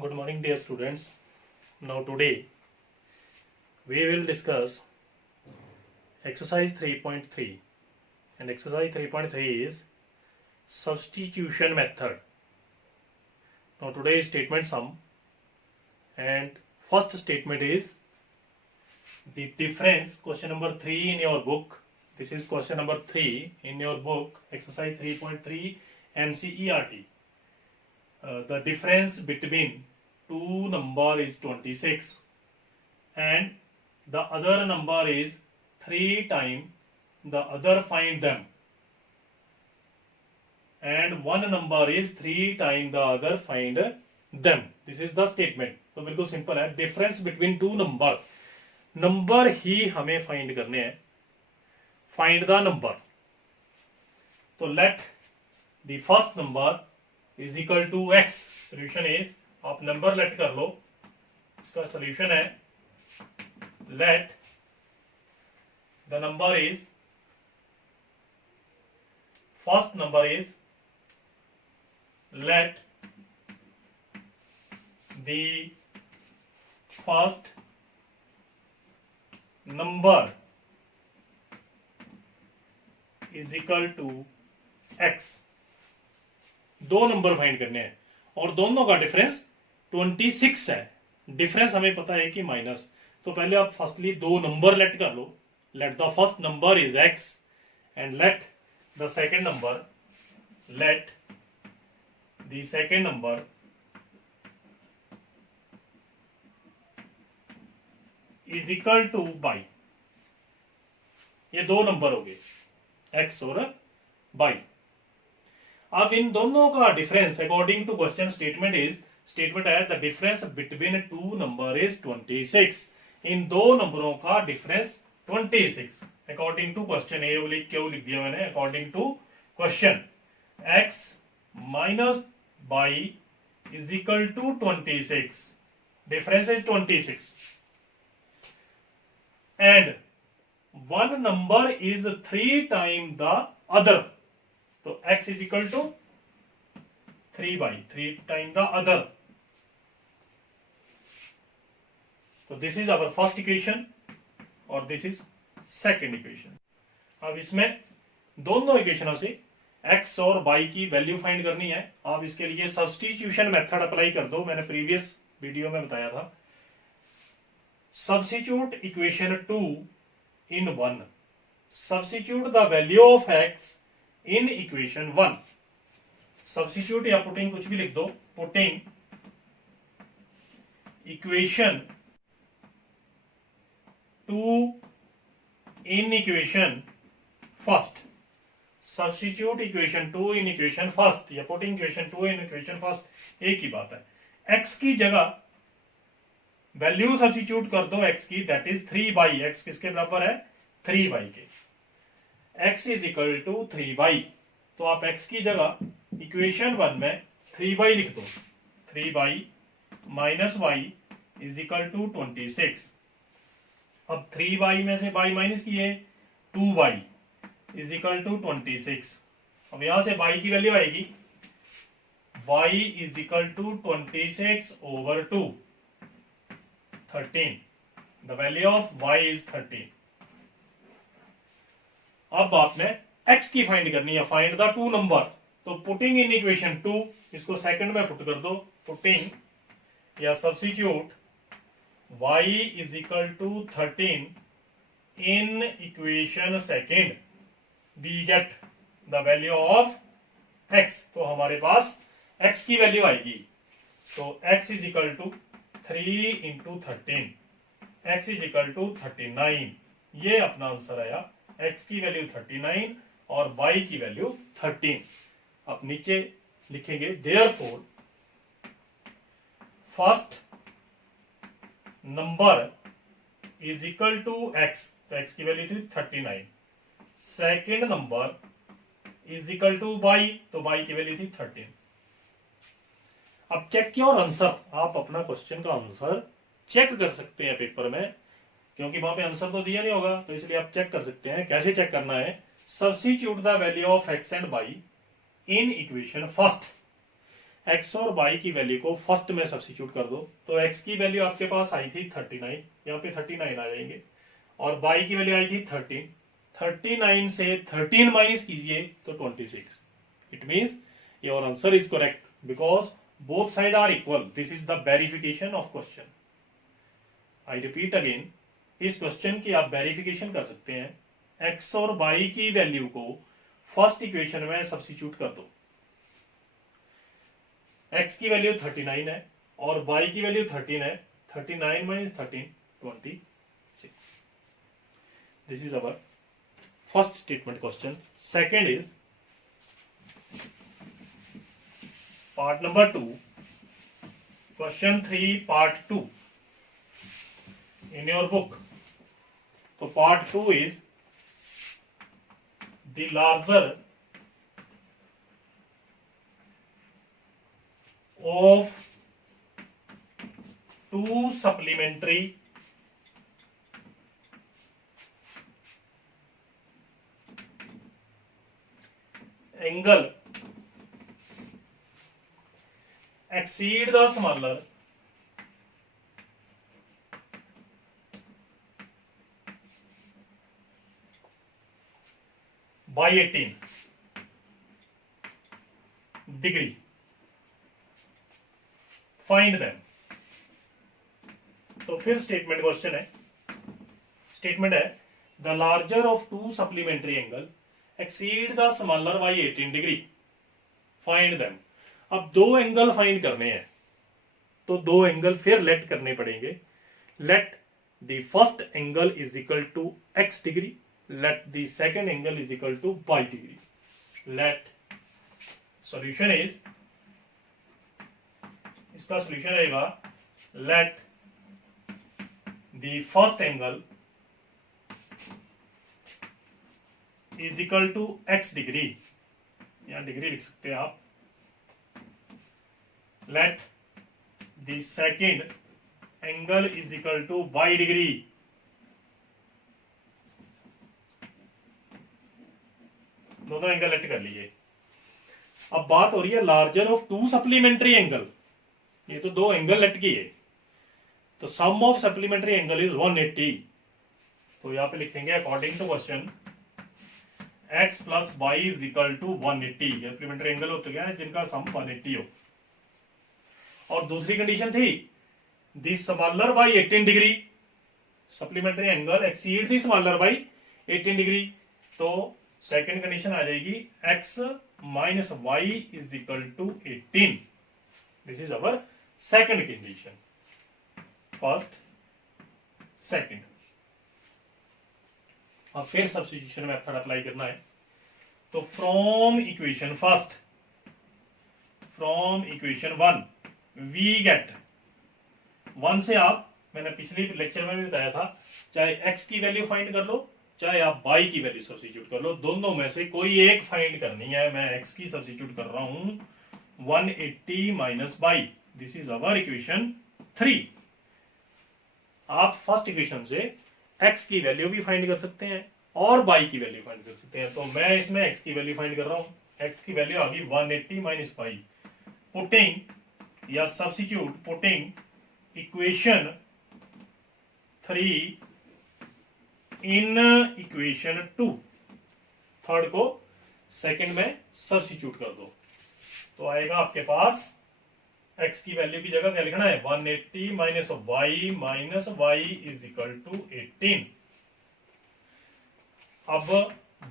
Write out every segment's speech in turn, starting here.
Good morning, dear students. Now today we will discuss exercise 3.3, and exercise 3.3 is substitution method. Now today's statement sum, and first statement is the difference. Question number 3 in your book. This is question number 3 in your book, exercise 3.3 NCERT. The difference between two number is 26 and the other number is 3 times the other, find them, and one number is 3 times the other, find them. This is the statement. तो बिल्कुल simple है. Difference between two number ही हमें find करने हैं. Find the number. तो let the first number is equal to x. Solution is, आप number let कर लो. इसका सोल्यूशन है let the number is, first number is let the first number is equal to x. दो नंबर फाइंड करने हैं और दोनों का डिफरेंस 26 है. डिफरेंस हमें पता है कि माइनस. तो पहले आप फर्स्टली दो नंबर लेट कर लो. Let the first number is x and let the second number, let the second number is equal to y. ये दो नंबर हो गए, x और y. अब इन दोनों का difference according to question statement is, statement है the difference between two number is 26. इन दो नंबरों का डिफरेंस 26 अकॉर्डिंग टू क्वेश्चन. ये बोले क्यों लिख दिया मैंने, according to question. x minus y is equal to 26. Difference is 26. And one number is 3 times the other. So x is equal to 3y, 3 times the other. So this is our first equation और this is second equation. अब इसमें दोनों इक्वेशनों से x और y की value find करनी है. आप इसके लिए सब्स्टिट्यूशन मेथड अप्लाई कर दो. मैंने प्रीवियस वीडियो में बताया था. Substitute equation 2 in 1. Substitute the value of x in equation 1. Substitute या पुटिंग कुछ भी लिख दो. Putting equation 2 in equation first. Substitute equation 2 in equation first या putting equation 2 in equation first, एक ही बात है. x की जगह वैल्यू सब्स्टिट्यूट कर दो x की, दैट इज 3y. x किसके बराबर है, 3y के. x is equal to 3y. तो आप x की जगह इक्वेशन 1 में 3y लिख दो. 3y minus y is equal to 26. अब 3y में से y माइनस किए, 2y इज इक्वल टू 26. अब यहां से y की वैल्यू आएगी, y is equal to 26 over 2, 13. The value of y is 13. अब आपने x की फाइंड करनी है. Find the two number. तो पुटिंग इन इक्वेशन 2, इसको सेकंड में पुट कर दो. पुटिंग या substitute y is equal to 13 in equation second, we get the value of x. तो हमारे पास x की वैल्यू आएगी. तो x is equal to 3 into 13, x is equal to 39. ये अपना आंसर आया. x की वैल्यू 39 और y की वैल्यू 13. अब नीचे लिखेंगे therefore first number is equal to x. तो x की वैल्यू थी 39. Second number is equal to y. तो y की वैल्यू थी 13. अब चेक किया और आंसर, आप अपना क्वेश्चन का आंसर चेक कर सकते हैं पेपर में, क्योंकि वहां पे आंसर तो दिया नहीं होगा. तो इसलिए आप चेक कर सकते हैं. कैसे चेक करना है, substitute the value of x and y in equation first. X और वाई की वैल्यू को फर्स्ट में सब्स्टिट्यूट कर दो, तो एक्स की वैल्यू आपके पास आई थी 39, यहाँ पे 39 आ जाएंगे, और वाई की वैल्यू आई थी 13, 39 से 13 माइनस कीजिए तो 26. It means your answer is correct because both side are equal. This is the verification of question. I repeat again, इस क्वेश्चन की आप वेरिफिकेशन कर सकते हैं. एक्स और वाई की वैल्यू को फर्स्ट इक्वेशन में सब्स्टिट्यूट कर दो. x की वैल्यू 39 है और y की वैल्यू 13 है. 39 minus 13 26. This is our first statement question. Second is part number 2, question 3 part 2 in your book. तो part 2 is the larger of two supplementary angle exceed the smaller by 18 degree. Find them. तो फिर statement question है. Statement है the larger of two supplementary angle exceed the smaller by 18 degree. Find them. अब दो angle find करने हैं तो दो एंगल फिर लेट करने पड़ेंगे. Let the first angle is equal to x degree, let the second angle is equal to y degree. Let solution is, इसका सॉल्यूशन रहेगा let the first angle is equal to x degree, यहां degree लिख सकते हैं आप. Let the second angle is equal to y degree. दोनों angle let कर लीजिए. अब बात हो रही है larger of two supplementary angle. ये तो दो एंगल लेट की है, तो sum of supplementary angle is 180. तो यहां पे लिखेंगे according to question x plus y is equal to 180. Supplementary angle होते हैं जिनका सम 180 हो. और दूसरी कंडीशन थी the smaller by 18 degree. Supplementary angle exceed the smaller by 18 degree. तो सेकंड कंडीशन आ जाएगी x minus y is equal to 18. This is our second condition. First second. अब फिर सब्स्टिट्यूशन मेथड अप्लाई करना है. तो from equation first, from equation 1 we get 1 से आप, मैंने पिछले लेक्चर में भी बताया था, चाहे x की वैल्यू फाइंड कर लो चाहे आप y की वैल्यू सब्स्टिट्यूट कर लो, दोनों में से कोई एक फाइंड करनी है. मैं x की सब्स्टिट्यूट कर रहा हूं 180 minus by. This is our equation 3. आप फर्स्ट इक्वेशन से x की वैल्यू भी फाइंड कर सकते हैं और y की वैल्यू फाइंड कर सकते हैं. तो मैं इसमें x की वैल्यू फाइंड कर रहा हूं. x की वैल्यू आ गई 180 माइनस बाई. पुटिंग या सब्स्टिट्यूट, पुटिंग इक्वेशन 3 इन इक्वेशन 2. थर्ड को सेकंड में सब्स्टिट्यूट कर दो तो आएगा आपके पास x की वैल्यू की जगह क्या लिखना है 180 minus y is equal to 18. अब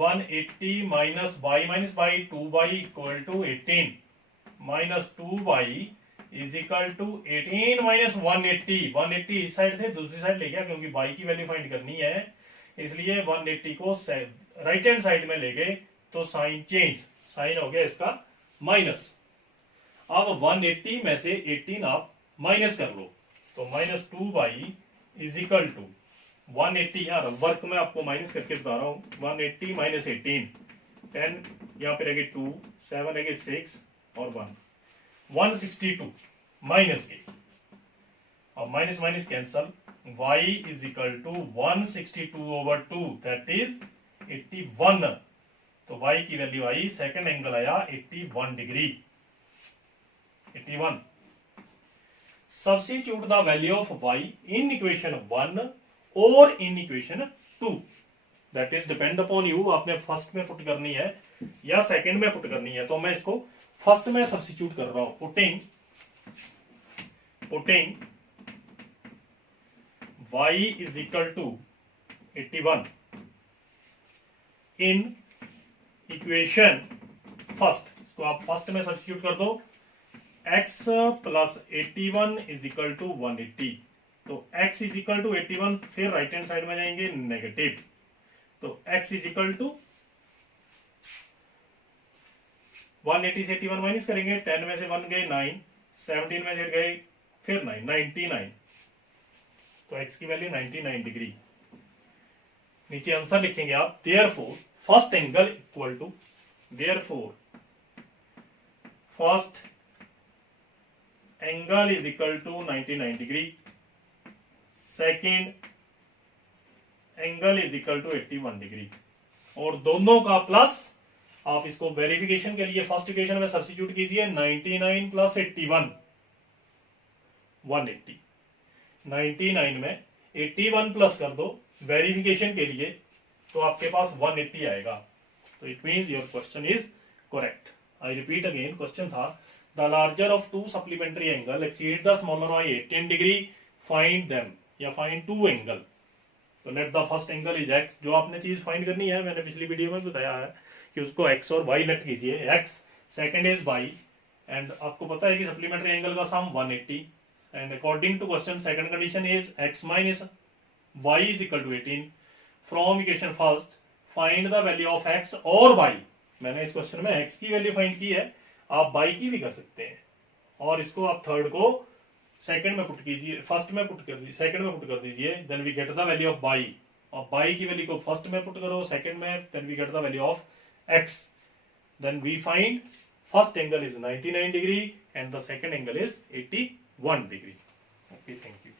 180 minus by 2y equal to 18 minus 2y is equal to 18 minus 180. 180 इस साइड थे, दूसरी साइड ले गया क्योंकि y की वैल्यू फाइंड करनी है, इसलिए 180 को राइट हैंड साइड में ले गए तो साइन चेंज, साइन हो गया इसका माइनस. अब 180 में से 18 आप माइनस कर लो तो minus 2y is equal to 180. यार वर्क में आपको माइनस करके बता रहा हूं. 180 माइनस 18, 10 यहाँ पे रहेगी 2, 7 रहेगी 6 और 1, 162 माइनस के. अब minus minus cancel. y is equal to 162 over 2 that is 81. तो y की वैल्यू आई, सेकंड एंगल आया 81 degree. 81. Substitute the value of y in equation 1 or in equation 2. That is depend upon you. आपने first में put करनी है या second में put करनी है. तो मैं इसको फर्स्ट में सब्स्टिट्यूट कर रहा हूं. Putting y is equal to 81 in equation first. इसको आप फर्स्ट में सब्स्टिट्यूट कर दो. x plus 81 is equal to 180. तो x इज इक्वल टू 81, फिर राइट हैंड साइड में जाएंगे नेगेटिव. तो x इज इक्वल टू 180 से 81 माइनस करेंगे. 10 में से 1 गए 9, 17 में से गए फिर 9, 99. तो x की वैल्यू 99 डिग्री. नीचे आंसर लिखेंगे आप. Therefore first angle equal to, therefore first angle is equal to 99 degree. Second angle is equal to 81 degree. और दोनों का प्लस. आप इसको वेरिफिकेशन के लिए फर्स्ट इक्वेशन में सब्स्टिट्यूट कीजिए. 99 प्लस 81 180. 99 में 81 प्लस कर दो वेरिफिकेशन के लिए, तो आपके पास 180 आएगा. तो it means your question is correct. I repeat again. Question था the larger of two supplementary angle exceed the smaller by 18 degree, find them या फाइंड टू एंगल. तो let the first angle is x. जो आपने चीज find करनी है मैंने पिछली वीडियो में बताया है कि उसको x और y लेट कीजिए. x, second is y, and आपको पता है कि सप्लीमेंट्री एंगल का sum 180. And according to question second condition is x minus y is equal to 18. From equation first find the value of x और y. मैंने इस question में x की वैल्यू फाइंड की है, आप y की भी कर सकते हैं. और इसको आप थर्ड को सेकंड में पुट कीजिए, फर्स्ट में पुट कर दीजिए, सेकंड में पुट कर दीजिए. Then we get the value of y. और y की वैल्यू को फर्स्ट में पुट करो, सेकंड में. Then we get the value of x. Then we find first angle is 99 degree and the second angle is 81 degree. Okay, thank you.